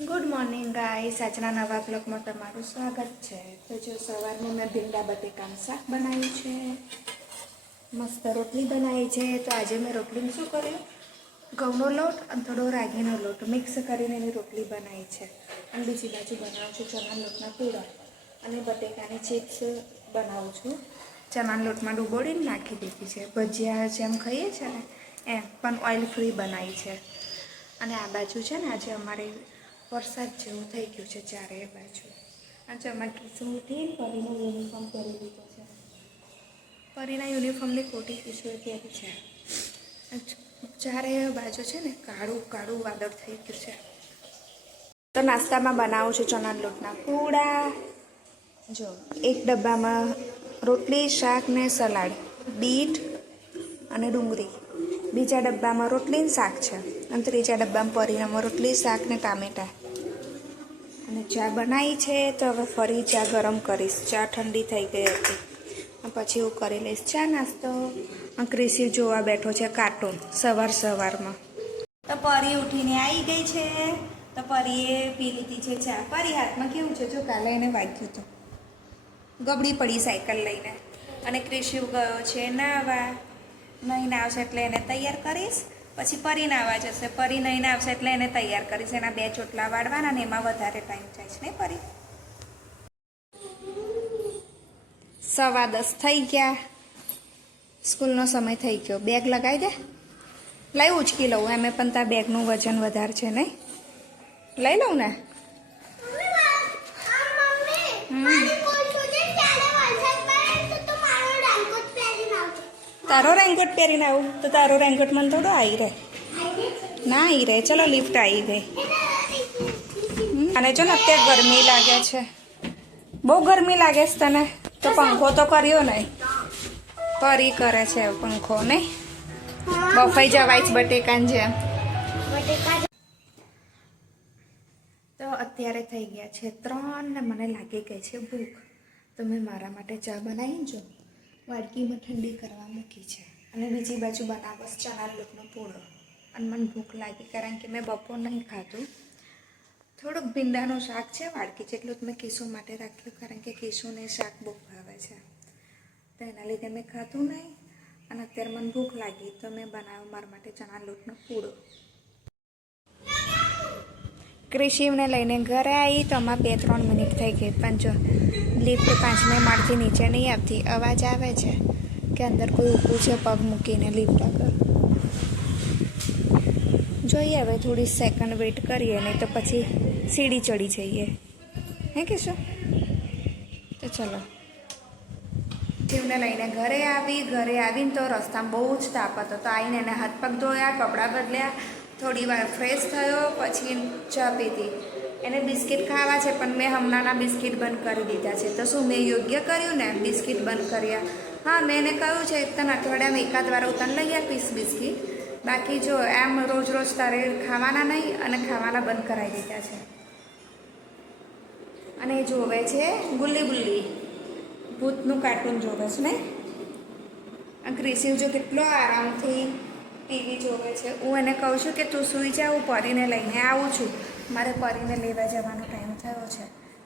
Good morning guys, આજના નવા બ્લોગમાં તમારું સ્વાગત છે। તો જો સવારમાં મેં ભીંડા બટેકાનું શાક બનાવ્યું છે, મસ્ત રોટલી બનાવી છે। તો આજે મેં રોટલીમાં શું કર્યું, ઘઉંનો લોટ અને થોડો રાગીનો લોટ મિક્સ કરીને એની રોટલી બનાવી છે। અને બીજી બાજુ બનાવું છું ચણાના લોટના પૂડા અને બટેકાની ચિપ્સ બનાવું છું। ચણાના લોટમાં ડૂબોળીને નાખી દીધી છે, ભજીયા જેમ ખાઈએ છે ને એમ, પણ ઓઇલ ફ્રી બનાવી છે। અને આ બાજુ છે ને આજે અમારે વરસાદ જેવું થઈ ગયું છે ચારે બાજુ। આજે અમારે કિસ્સું ઉઠી પરીનો યુનિફોર્મ પહેરી લીધો છે, પરીના યુનિફોર્મની ખોટી કિસ્સુએ પહેરી છે। ચારે બાજુ છે ને કાળું કાળું વાદળ થઈ ગયું છે। તો નાસ્તામાં બનાવું છું ચણાના લોટના પૂડા। જો એક ડબ્બામાં રોટલી, શાક ને સલાડ, બીટ અને ડુંગળી, બીજા ડબ્બામાં રોટલી ને શાક છે, અને ત્રીજા ડબ્બામાં પરીનામાં રોટલી, શાક ને ટામેટા। અને ચા બનાવી છે, તો હવે ફરી ચા ગરમ કરીશ। ચા ઠંડી થઈ ગઈ હતી, પછી હું કરી લઈશ ચા નાસ્તો। ક્રિશી જોવા બેઠો છે કાર્ટૂન સવારમાં। તો પરી ઉઠીને આવી ગઈ છે, તો પરીએ પી લીધી છે ચા। પરી હાથમાં કેવું છે, જો કાલે એને વાગ્યું હતું, ગબડી પડી સાયકલ લઈને। અને ક્રિશી ગયો છે નાવા, નહીં આવશે એટલે એને તૈયાર કરીશ, પછી પરી નાવા જશે, પરી નહીં આવશે એટલે એને તૈયાર કરીશ। એના 2 ચોટલા વાળવાના ને એમાં વધારે ટાઈમ જાય છે ને પરી। 10:15 થઈ ગયા, સ્કૂલનો સમય થઈ ગયો। બેગ લગાવી દે, લઈ ઉચકી લઉં, એમે પણ તાર બેગનું વજન વધારે છે નહીં, લઈ લઉં ને। તારો રેનકોટ પહેરીને આવું તો તારો રેનકોટ મને થોડો આવી રહે ના, આવી રહે। ચલો લિફ્ટ આવી ગઈ। અને જો ને અત્યારે ગરમી લાગે છે, બહુ ગરમી લાગે છે તને, તો પંખો તો કર્યો નહીં, પરી કરે છે પંખો નહીં, બફાઈ જવાય છે બટેકાને જેમ। તો અત્યારે થઈ ગયા છે 3 ને મને લાગી ગઈ છે ભૂખ, તો મેં મારા માટે ચા બનાવી જો વાડકીમાં ઠંડી કરવા મૂકી છે, અને બીજી બાજુ બનાવશ ચણાના લોટનો પૂડો। અને મને ભૂખ લાગી કારણ કે મેં બપોર નહીં ખાધું, થોડુંક ભીંડાનું શાક છે વાડકી જેટલું જ મેં કિસ્સુ માટે રાખ્યું, કારણ કે કિસ્સુને શાક બહુ ભાવે છે, તો એના લીધે મેં ખાધું નહીં। અને અત્યારે મને ભૂખ લાગી તો મેં બનાવ્યો મારા માટે ચણાના લોટનો પૂડો। ક્રિશિવને લઈને ઘરે આવી તો આમાં 2-3 મિનિટ થઈ ગઈ, પણ જો લિફ્ટ 5મે માળથી નીચે નહીં આવતી, અવાજ આવે છે કે અંદર કોઈ ઊભું છે પગ મૂકીને લિફ્ટ આગળ। જોઈએ હવે થોડી સેકન્ડ વેઇટ કરીએ, નહીં તો પછી સીડી ચડી જઈએ, હે કહેશો? તો ચલો, શિવને લઈને ઘરે આવીને તો રસ્તામાં બહુ જ તાપ હતો, તો આવીને એને હાથ પગ ધોયા, કપડાં બદલ્યા, થોડી વાર ફ્રેશ થયો, પછી ચા પીધી। એને બિસ્કિટ ખાવા છે, પણ મેં હમણાંના બિસ્કિટ બંધ કરી દીધા છે, તો શું મેં યોગ્ય કર્યું ને બિસ્કિટ બંધ કર્યા? હા, મેં એને કહ્યું છે તને અઠવાડિયામાં એકાદ વાર હું તને લઈ આપીશ બિસ્કિટ, બાકી જો એમ રોજ તારે ખાવાના નહીં, અને ખાવાના બંધ કરાવી દીધા છે। અને એ જોવે છે ગુલ્લી બુલ્લી, ભૂતનું કાર્ટૂન જોવે છે ને। અને ક્રિશિવ જો કેટલો આરામથી ટીવી જોવે છે। હું એને કહું છું કે તું સૂઈ જા, હું પરીને લઈને આવું છું, મારે પરીને લેવા જવાનો ટાઈમ થયો છે,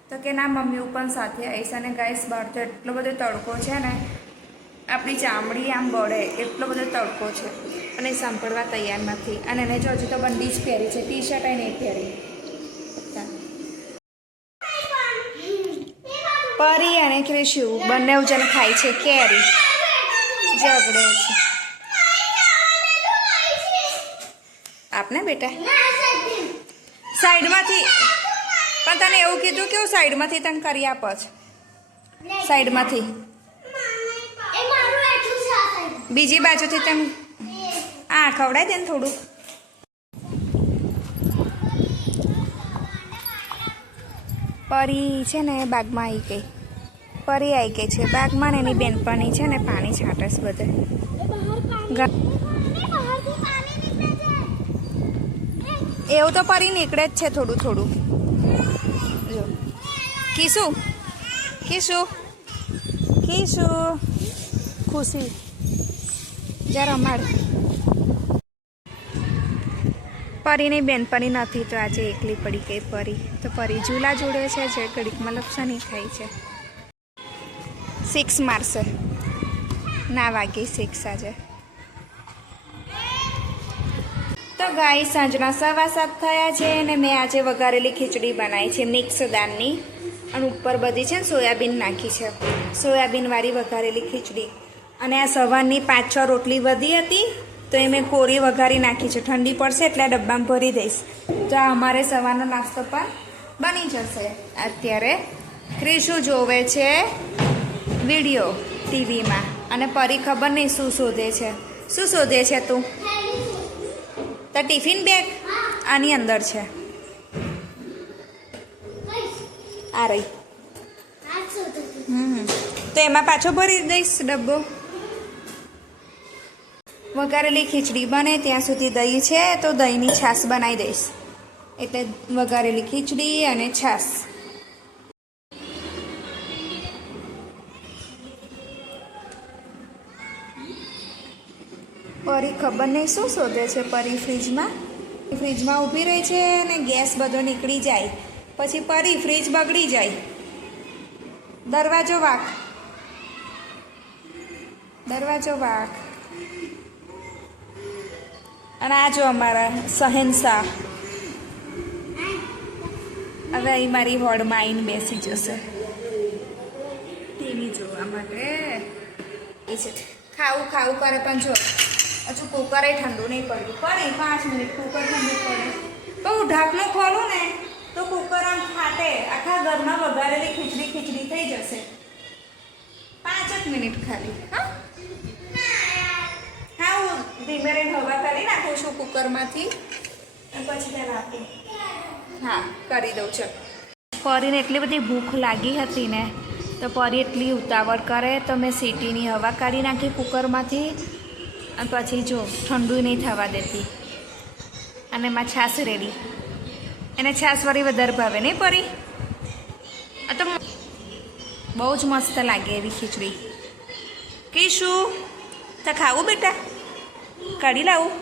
તો કે ના મમ્મી હું પણ સાથે આવીશ। અને ગાઈસ બહાર તો એટલો બધો તડકો છે ને, આપણી ચામડી આમ બળે એટલો બધો તડકો છે, અને સાંભળવા તૈયાર નથી। અને એને જો હજુ તો બંડી જ પહેરી છે, ટી શર્ટ નહીં પહેરી। પરી અને ક્રિશિવ બંને જણ ખાય છે કેરી, ઝઘડે છે। આપને બેટા સાઈડમાંથી, પણ તને એવું કીધું કે હું સાઈડમાંથી તને કરી આપો છે, સાઈડમાંથી બીજી બાજુથી તેમ ખવડાવી દે ને થોડુંક। પરી છે ને બાગમાં આવી ગઈ, પરી આવી ગઈ છે બાગમાં, ને એની બેનપણી છે ને પાણી છાંટે છે બધે। એવું તો પરી નીકળે જ છે થોડું થોડું। જો કિસુ ખુશી જરા રમાડ। પરીની બેનપણી નથી તો આજે એકલી પડી ગઈ પરી. તો પરી ઝૂલા જોડે છે જે ઘડીકમાં લપસણી થાય છે. 6 મારશે ના વાગી 6 આજે. તો ગાય સાંજના 7:15 થયા છે અને મેં આજે વઘારેલી ખીચડી બનાવી છે મિક્સ દાળની અને ઉપર બધી છે ને સોયાબીન નાખી છે. સોયાબીનવાળી વઘારેલી ખીચડી. અને આ સવારની 5-6 રોટલી વધી હતી તો એ મેં કોરી વઘારી નાખી છે. ઠંડી પડશે એટલે આ ડબ્બામાં ભરી દઈશ. તો આ અમારે સવારનો નાસ્તો પણ બની જશે. અત્યારે ક્રિશુ જોવે છે વિડીયો ટીવીમાં અને પરી ખબર નહીં શું શોધે છે. શું શોધે છે તું? તો ટિફિન બેગ આની અંદર છે. આ રહી. તો એમાં પાછો ભરી દઈશ ડબ્બો. વઘારેલી ખીચડી બને ત્યાં સુધી દહીં છે તો દહીંની છાશ બનાવી દઈશ. એટલે વઘારેલી ખીચડી અને છાશ. પરી ખબર નહીં શું શોધે છે. પરી ફ્રીજમાં ઊભી રહી છે અને ગેસ બધો નીકળી જાય પછી પરી ફ્રીજ બગડી જાય. દરવાજો વાક. અને આ જો અમારા શહેનશાહ હવે અહીં મારી હોડમાં આવીને બેસી જશે ટીવી જોવા માટે. એ છે ખાવું કરે પણ જો હજુ કુકરે ઠંડુ નહીં પડ્યું. ફરી 5 મિનિટ કુકર ઠંડુ પડે તો હું ઢાંકણું ખોલું ને તો કુકર આમ ફાટે. આખા ઘરમાં વઘારેલી ખીચડી થઈ જશે. 5 જ મિનિટ ખાલી. હા હું ધીમે રહીને હવા કરી નાખું છું કુકરમાંથી પછી તેને આપું. હા કરી દઉં છું. પરીને એટલી બધી ભૂખ લાગી હતી ને તો પરી એટલી ઉતાવળ કરે તો મેં સીટીની હવા કાઢી નાખી કુકરમાંથી અને પછી જો ઠંડુ નહીં થવા દેતી. અને એમાં છાશ રેડી. એને છાશવાળી વધારે ભાવે નહીં પરી? આ તો બહુ જ મસ્ત લાગે એવી ખીચડી. કીશું તો ખાવું બેટા? કાઢી લાવું?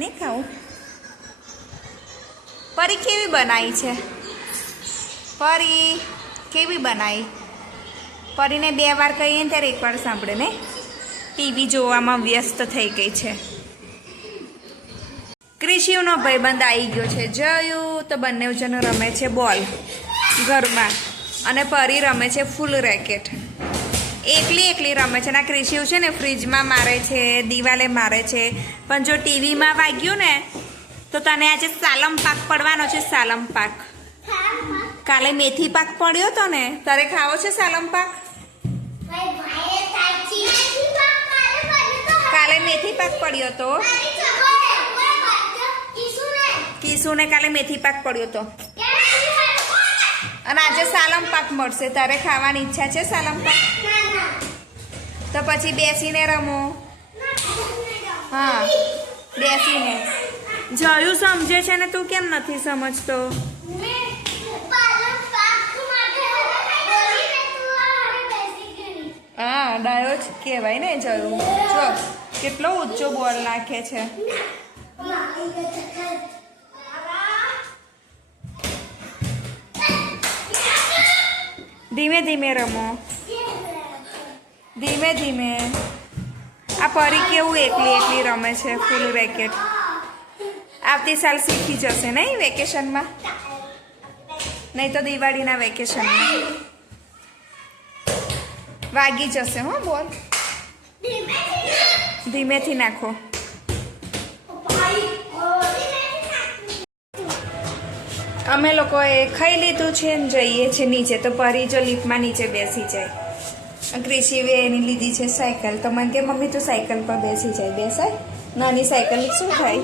નહીં ખાવું? પરી કેવી બનાવી છે? પરીને 2 વાર કહીએ ને ત્યારે 1 વાર સાંભળે ને. ટીવી જોવામાં વ્યસ્ત થઈ ગઈ છે. ક્રિશિવનો ભાઈબંધ આવી ગયો છે જયું. તો બંને જણ રમે છે બોલ ઘરમાં અને પરી રમે છે ફૂલ રેકેટ. એકલી રમે છે. ના ક્રિશિવ છે ને ફ્રીજમાં મારે છે, દિવાલે મારે છે. પણ જો ટીવીમાં વાગ્યું ને તો તને આજે સાલમ પાક પડવાનો છે. સાલમ પાક. કાલે મેથી પાક પડ્યો તો ને તારે ખાવો છે સાલમ પાક? કાલે મેથી પાક પડ્યો તો કિશુને કાલે મેથી પાક પડ્યો તો અને આજે સાલમ પાક મળશે. તારે ખાવાની ઈચ્છા છે સાલમ પાક? તો પછી બેસીને રમો. હા બેસીને. જયું સમજે છે ને તું કેમ નથી સમજતો? હા ડાયો જ કહેવાય ને જયું. જો કેટલો ઊંચો બોલ નાખે છે. ધીમે ધીમે રમો. ધીમે. આ પરી કેવું એકલી રમે છે ફૂલ રેકેટ. આવતી સાલ શીખી જશે નહીં વેકેશનમાં? નહીં તો દિવાળીના વેકેશનમાં વાગી જશે. હો બોલ ધીમેથી નાખો. અમે લોકોએ ખાઈ લીધું છે ને જઈએ છીએ નીચે. તો પરી જો લિફ્ટમાં નીચે બેસી જાય. ક્રિશિવે એની લીધી છે સાયકલ. તો મને કે મમ્મી તું સાયકલ પર બેસી જાય. બેસાય? નાની સાયકલ શું થાય?